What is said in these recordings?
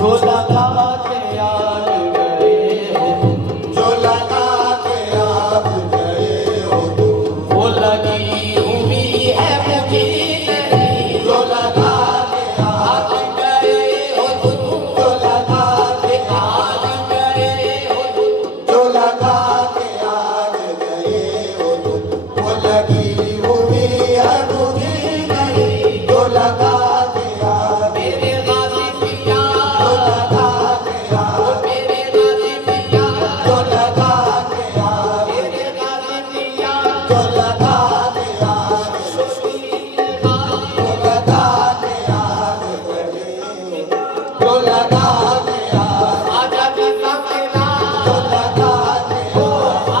जो लगा के याद गए हो तुम, जो लगा के याद गए हो तुम, वो लगी हुई है मुझे नहीं, जो लगा के याद गए हो तुम, जो लगा के याद गए हो तुम, जो लगा के याद गए हो तुम, वो लगी हुई है मुझे नहीं, जो लगा के याद मेरे गाजी पिया, जो लगा के याद मेरे गाजी पिया, जो लगा के याद मेरे गाजी पिया, जो लगा के याद जो लगा के याद गए, जो लगा के याद आजा दिखा मेला, जो लगा के हो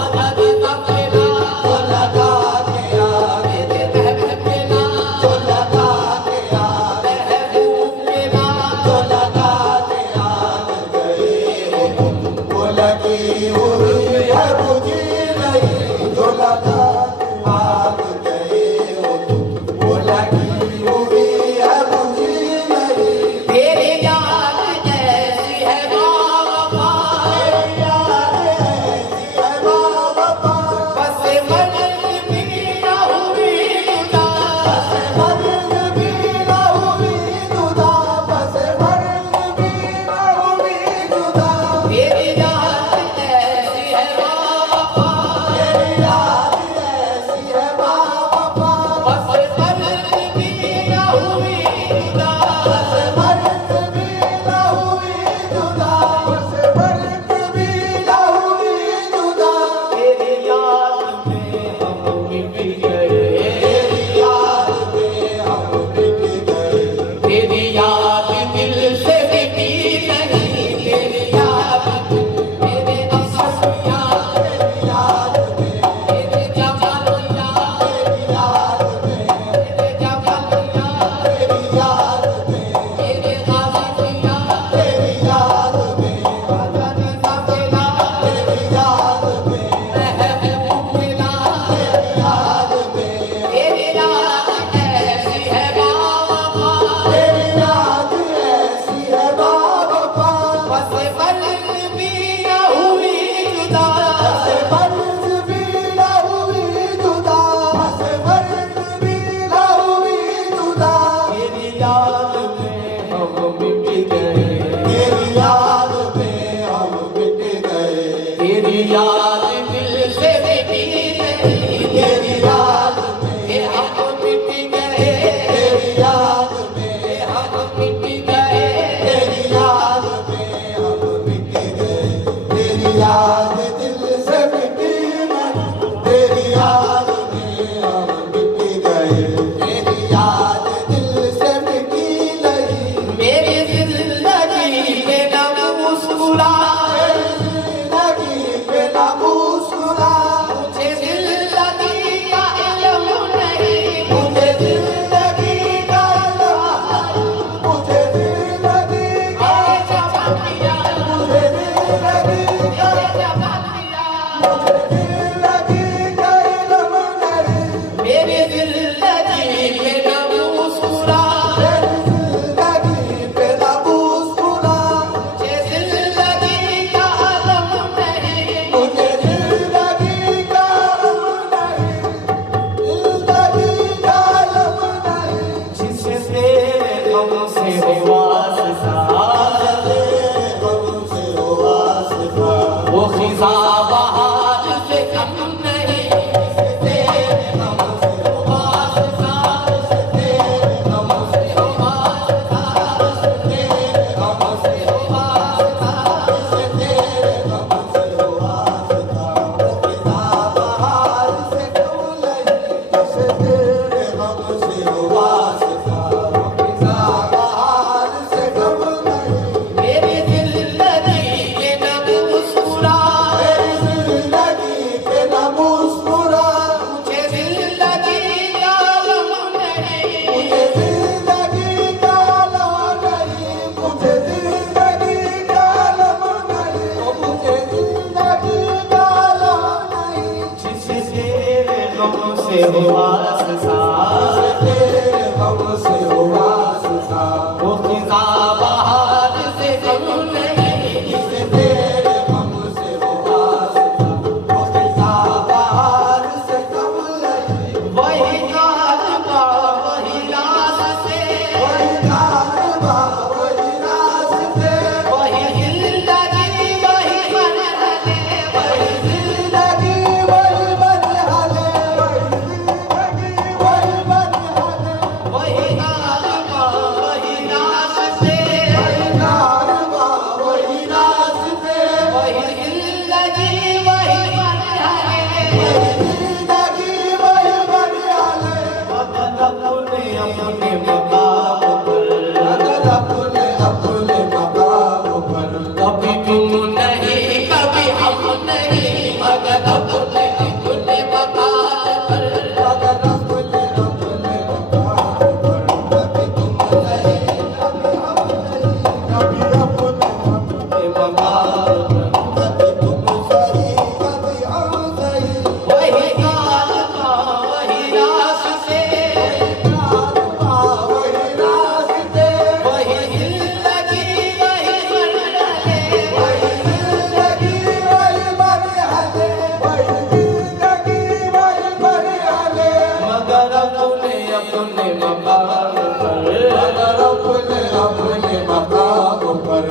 आजा दिखा मेला, जो लगा के याद मेरे महबूब मेला, जो लगा के याद महबूब मेला, जो लगा के याद गए हो तुम, वो लगी हुई है मुझे नहीं, जो लगा के याद गए हो तुम, वो लगी हुई है मुझे नहीं, तेरी याद ऐसी है बाबा, तेरी याद ऐसी है बाबा, बस मर्द भी ना हुई जुदा, बस मर्द भी ना हुई जुदा, बस मर्द भी ना हुई जुदा, तेरी याद ऐसी है बाबा, तेरी याद ऐसी है बाबा, बस मर्द भी ना हुई जुदा, बस मर्द भी ना हुई जुदा, बस मर्द भी ना हुई जुदा, तेरी याद में हम मिट गए, तेरी याद में हम मिट गए, तेरी याद दिल से मिटी नहीं, तेरी याद मेरे अफसोस याद, तेरी याद में मेरे जमाल याद, तेरी याद में मेरे जमाल याद, तेरी याद में मेरे गाजी याद, तेरी याद में आजा दिखा मेला, तेरी याद में महबूब मेला, तेरी याद में तेरी याद ऐसी है बाबा, तेरी याद ऐसी है बाबा, बस मर्द भी ना हुई जुदा, बस मर्द भी ना हुई जुदा, बस मर्द भी ना हुई जुदा, तेरी याद में हम मिट गए, तेरी याद में हम मिट गए, तेरी याद दिल से मिटी नहीं, तेरी याद में हम मिट गए, तेरी याद में हम मिट गए, तेरी याद में हम मिट गए, तेरी याद दिल से मिटी नहीं, तेरी याद में हम मिट गए, तेरी याद दिल से मिटी नहीं, मेरी जिंदगी में ना मुस्कुरा, मेरी जिंदगी में ना मुस्कुरा, मुझे जिंदगी का इल्म नहीं, मुझे जिंदगी का इल्म नहीं, मुझे जिंदगी का जमालिया, मुझे जिंदगी का जमालिया, मुझे जिंदगी का इल्म नहीं, मेरी जिंदगी में ना मुस्कुरा, मेरी जिंदगी पे ना मुस्कुरा, मुझे जिंदगी का इल्म नहीं, मुझे जिंदगी का इल्म नहीं, जिंदगी का इल्म नहीं, जिससे तेरे गम से हो वास्ता, तेरे गम से हो वास्ता, वो खिज़ा बहार से कम नहीं, जिससे तेरे गम से हो वास्ता, जिससे तेरे गम से हो वास्ता, जिससे तेरे गम से हो वास्ता, जिससे तेरे गम से हो वास्ता, वो खिज़ा बहार से कम नहीं, जिससे तेरे गम से हो वास्ता, वो खिज़ा बहार से कम नहीं, मेरी जिंदगी के ना मुस्कुरा, मेरी जिंदगी पे ना मुस्कुरा, मुझे जिंदगी का इल्म नहीं, मुझे जिंदगी का इल्म नहीं, मुझे जिंदगी का इल्म नहीं, मुझे जिंदगी का इल्म नहीं, जिससे तेरे गम से हो वास्ता, जिससे तेरे गम से हो वास्ता, वो खिज़ा बहार से कम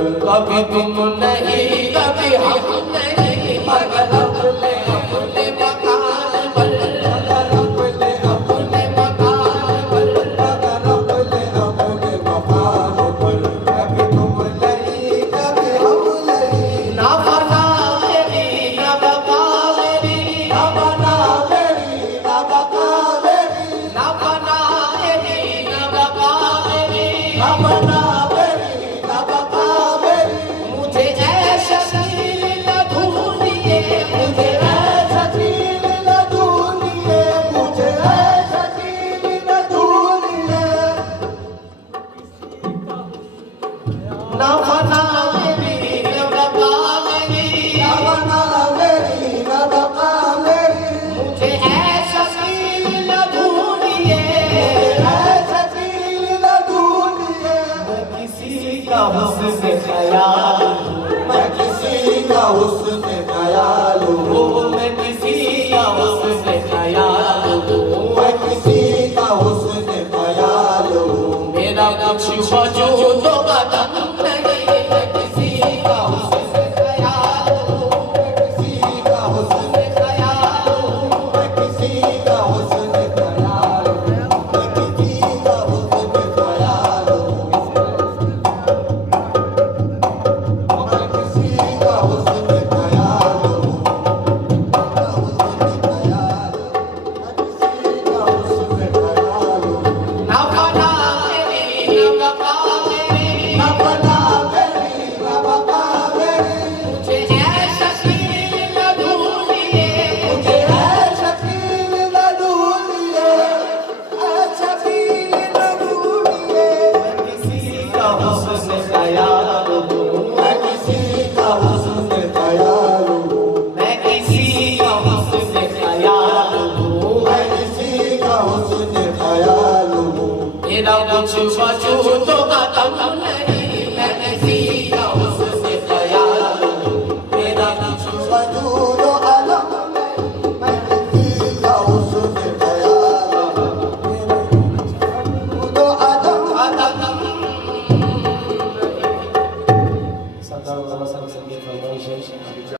कभी तुम नहीं कभी हम नहीं मगर अपने अपने मकान पर मगर अपने अपने मकान पर मगर अपने अपने मकान पर कभी तुम नहीं कभी हम नहीं ना बना मेरी ना बका मेरी ना बना मेरी ना बका मेरी ना बना मेरी ना बका मेरी ना बना ना बना मेरी ना बका मेरी ना बना मेरी ना बका मेरी मुझे ऐसा कील न ढूंढिए ऐसा कील न ढूंढिए मैं किसी का हुस्न ख्याल मैं किसी का हुस्न ख्याल हूँ मैं किसी का हुस्न ख्याल हूँ मैं किसी का हुस्न ख्याल हूँ मेरा कुछ वजूद का दम कुछ वजूद का दम नहीं